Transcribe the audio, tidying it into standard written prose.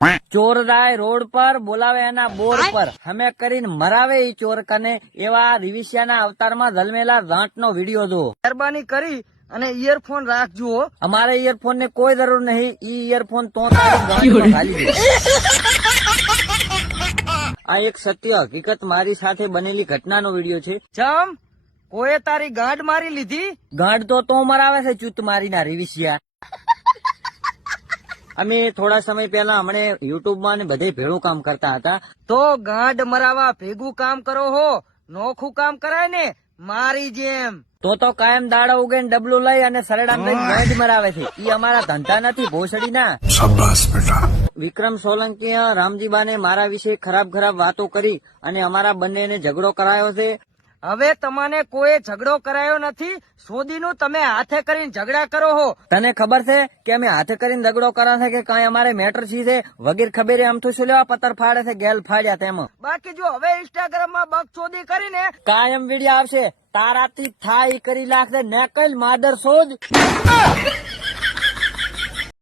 ચોર જાય રોડ પર બોલાવે એના બોર પર હમે કરીને મરાવે ઈ ચોર કને એવા રીવિશિયાના અવતારમાં જન્મેલા નો વિડીયો જો મહેરબાની કરી અને ઇયરફોન રાખજો હો. અમારે ઇયરફોન ને કોઈ જરૂર નહીં. ઈ ઇયરફોન તો તારી ગાંઠમાં ઘાલી દે. આ એક સત્ય હકીકત મારી સાથે બનેલી ઘટનાનો વિડીયો છે. ચમ કોઈએ તારી ગાંઠ મારી લીધી? ગાંઠ તો મરાવે છે ચૂત મારીના રીવિશિયા. અમે થોડા સમય પહેલા હમણે યુટ્યુબમાં ને બધે ભેળું કામ કરતા હતા. તો ગાંઠ મરાવા ભેગું કામ કરો હો. નોખું કામ કરાય ને મારી જેમ. તો કાયમ દાડા ઉગે ને ડબલું લઈ અને સરડામ લઈને ગાંઠ મરાવે છે. ઈ અમારા ધંધા નથી ભોસડી ના. શાબાશ બેટા. વિક્રમ સોલંકી રામજીબાને મારા વિશે ખરાબ વાતો કરી અને અમારા બંનેને ઝઘડો કરાયો છે. હવે તમને કોઈ ઝઘડો કરાયો નથી. સોદીનું તમે હાથે કરીને ઝઘડા કરો હો. તને ખબર છે કે અમે હાથે કરીને ઝઘડો કરે છે કે કઈ અમારે મેટર છી છે વગેરે ખબર આમ તો શું લેવા પત્તર ફાડે છે ગેલ ફાડ્યા તેમાં. બાકી જો હવે ઇન્સ્ટાગ્રામ માં બકચોદી કરીને કાયમ વિડીયો આવશે તારાથી થાય કરી લાખશે નકલ માદર શોધ.